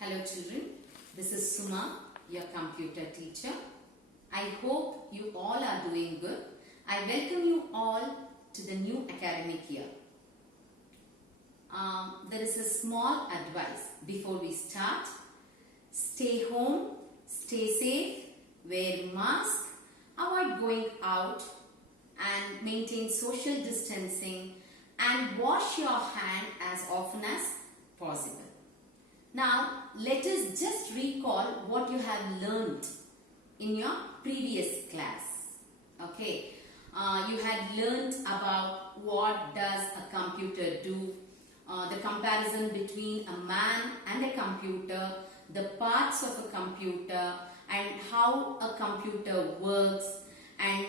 Hello children, this is Suma, your computer teacher. I hope you all are doing good. I welcome you all to the new academic year. There is a small advice before we start. Stay home, stay safe, wear mask, avoid going out and maintain social distancing and wash your hand as often as possible. Now, let us just recall what you have learned in your previous class. Okay, you had learned about what does a computer do, the comparison between a man and a computer, the parts of a computer and how a computer works, and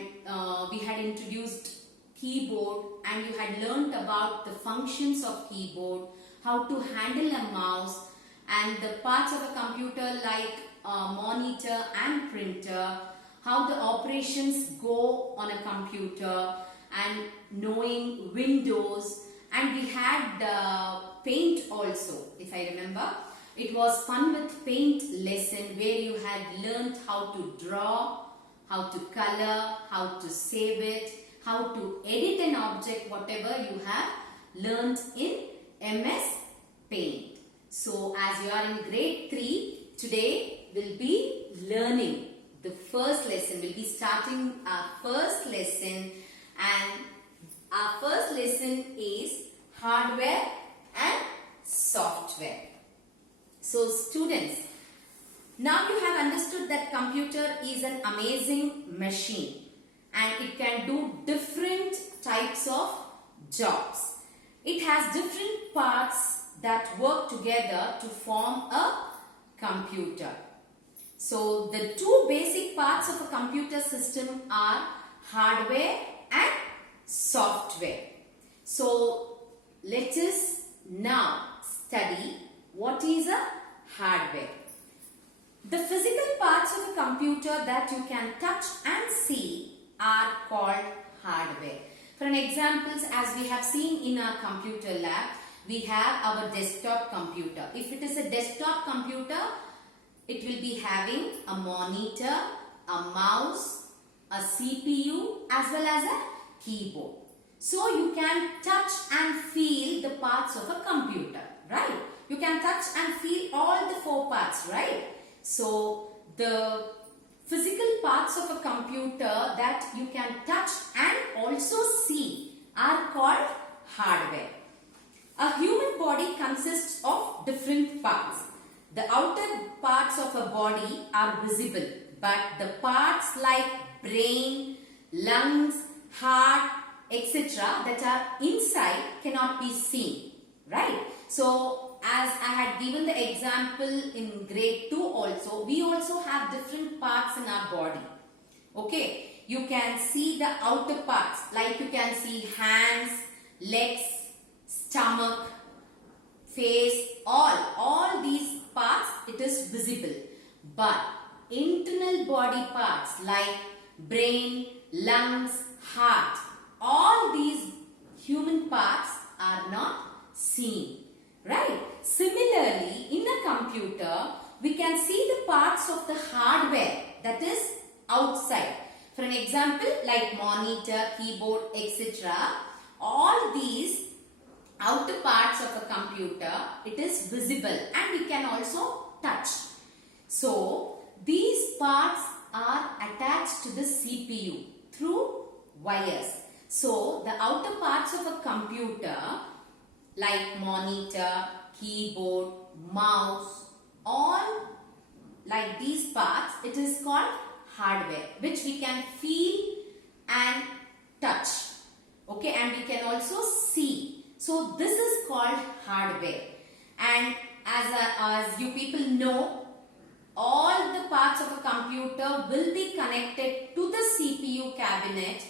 we had introduced keyboard and you had learned about the functions of keyboard, how to handle a mouse, and the parts of a computer like monitor and printer, how the operations go on a computer, and knowing Windows, and we had paint also, if I remember. It was fun with paint lesson where you had learned how to draw, how to color, how to save it, how to edit an object, whatever you have learned in MS Paint. So, as you are in grade 3, today we'll be learning the first lesson. We'll be starting our first lesson, and our first lesson is hardware and software. So, students, now you have understood that computer is an amazing machine and it can do different types of jobs. It has different parts that work together to form a computer. So, the two basic parts of a computer system are hardware and software. So, let us now study what is a hardware. The physical parts of a computer that you can touch and see are called hardware. For an examples, as we have seen in our computer lab, we have our desktop computer. If it is a desktop computer, it will be having a monitor, a mouse, a CPU as well as a keyboard. So you can touch and feel the parts of a computer, right? You can touch and feel all the 4 parts, right? So the physical parts of a computer that you can touch and also see are called hardware. A human body consists of different parts. The outer parts of a body are visible, but the parts like brain, lungs, heart, etc. that are inside cannot be seen, right? So, as I had given the example in grade 2 also, we also have different parts in our body. Okay, you can see the outer parts, like you can see hands, legs, stomach, face, all these parts it is visible, but internal body parts like brain, lungs, heart, all these human parts are not seen, right? Similarly, in a computer we can see the parts of the hardware that is outside. For an example, like monitor, keyboard, etc. all these outer parts of a computer, it is visible and we can also touch. So, these parts are attached to the CPU through wires. So, the outer parts of a computer like monitor, keyboard, mouse, all like these parts, it is called hardware, which we can feel and touch. Okay, and we can also see. So, this is called hardware, and as you people know, all the parts of a computer will be connected to the CPU cabinet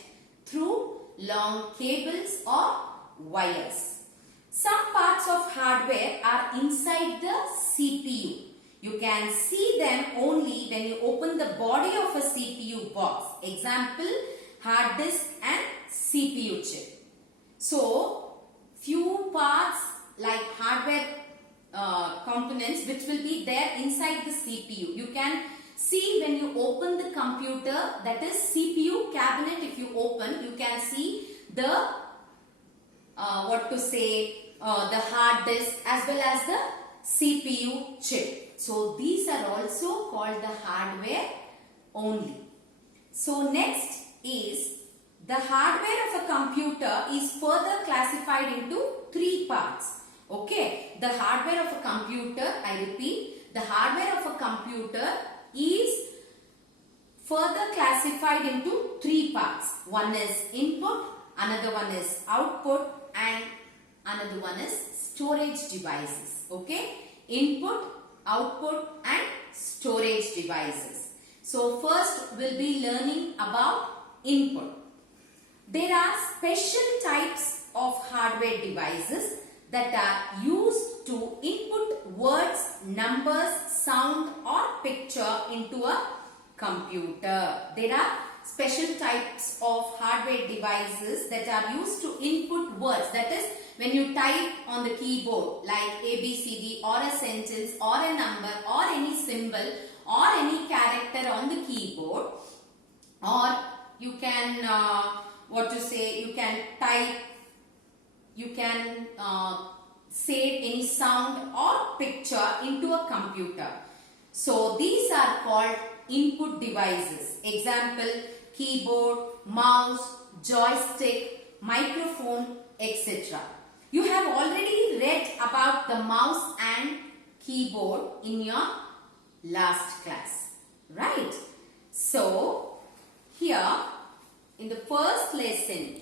through long cables or wires. Some parts of hardware are inside the CPU. You can see them only when you open the body of a CPU box. Example, hard disk and CPU chip. So, few parts like hardware components which will be there inside the CPU. You can see when you open the computer, that is CPU cabinet, if you open, you can see the the hard disk as well as the CPU chip. So these are also called the hardware only. So next is the hardware of a computer is further classified into three parts. Okay, the hardware of a computer, I repeat, the hardware of a computer is further classified into three parts. One is input, another one is output, and another one is storage devices. Okay, input, output, and storage devices. So first we'll be learning about input. There are special types of hardware devices that are used to input words, numbers, sound or picture into a computer. There are special types of hardware devices that are used to input words. That is, when you type on the keyboard like ABCD or a sentence or a number or any symbol or any character on the keyboard, or you can you can type, you can save any sound or picture into a computer. So these are called input devices. Example, keyboard, mouse, joystick, microphone, etc. You have already read about the mouse and keyboard in your last class, right? So here in the first lesson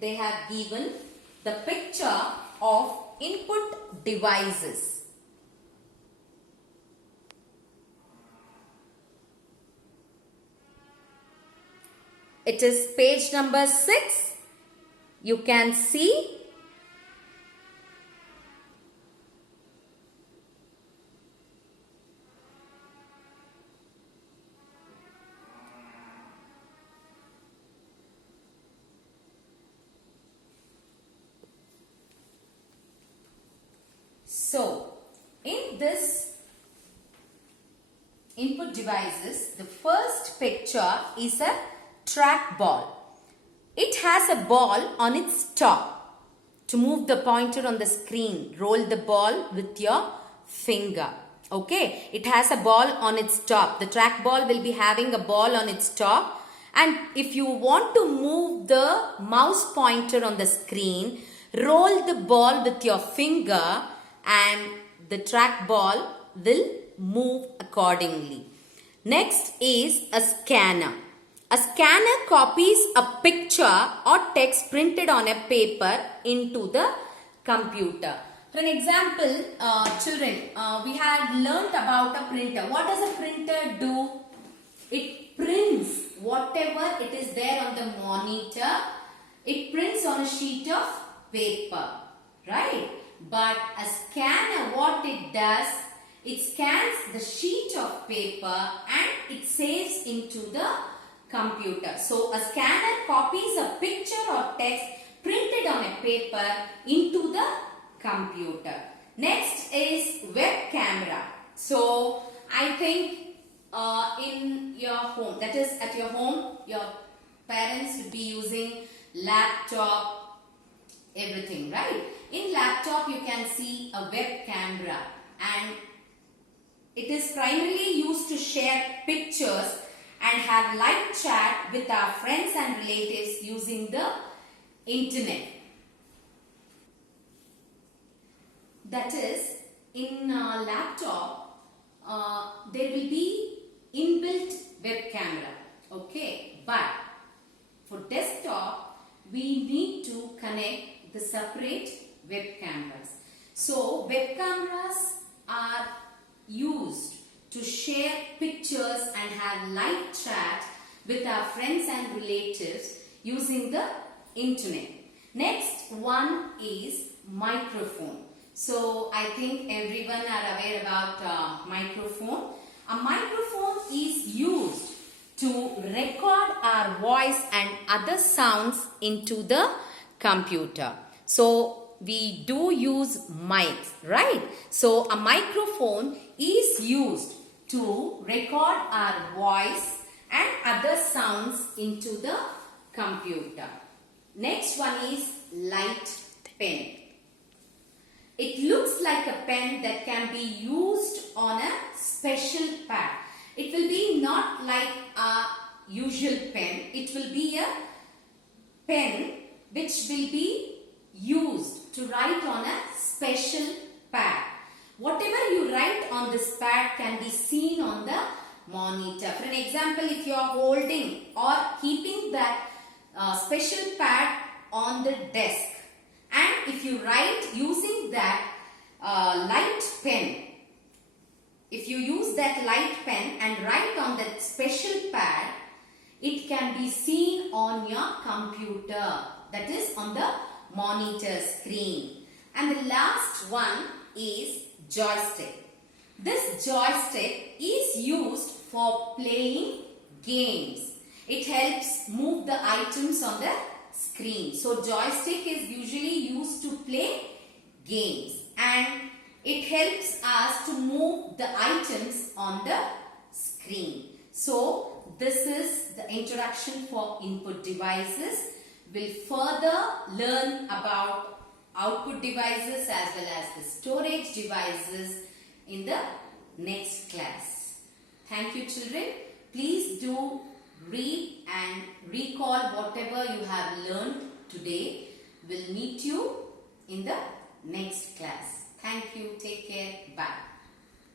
they have given the picture of input devices. It is page number 6. You can see so in this input devices, the first picture is a trackball. It has a ball on its top. To move the pointer on the screen, roll the ball with your finger. Okay, it has a ball on its top. The trackball will be having a ball on its top. And if you want to move the mouse pointer on the screen, roll the ball with your finger and the trackball will move accordingly. Next is a scanner. A scanner copies a picture or text printed on a paper into the computer. For an example, children, we had learnt about a printer. What does a printer do? It prints whatever it is there on the monitor. It prints on a sheet of paper, right? But a scanner, what it does, it scans the sheet of paper and it saves into the computer. So a scanner copies a picture or text printed on a paper into the computer. Next is web camera. So I think in your home, that is at your home, your parents would be using laptop, everything, right? In laptop you can see a web camera and it is primarily used to share pictures and have live chat with our friends and relatives using the internet. That is, in a laptop, there will be inbuilt web camera, okay? But for desktop, we need to connect the separate web cameras. So web cameras are used to share pictures and have live chat with our friends and relatives using the internet. Next one is microphone. So I think everyone are aware about microphone. A microphone is used to record our voice and other sounds into the computer. So we do use mics, right? So a microphone is used to record our voice and other sounds into the computer. Next one is light pen. It looks like a pen that can be used on a special pad. It will be not like a usual pen. It will be a pen which will be used to write on a special pad. Whatever you write on this pad can be seen on the monitor. For an example, if you are holding or keeping that special pad on the desk, and if you write using that light pen, if you use that light pen and write on that special pad, it can be seen on your computer, that is on the monitor screen. And the last one is joystick. This joystick is used for playing games. It helps move the items on the screen. So joystick is usually used to play games, and it helps us to move the items on the screen. So this is the introduction for input devices. We'll further learn about output devices as well as the storage devices in the next class. Thank you, children. Please do read and recall whatever you have learned today. We'll meet you in the next class. Thank you. Take care. Bye.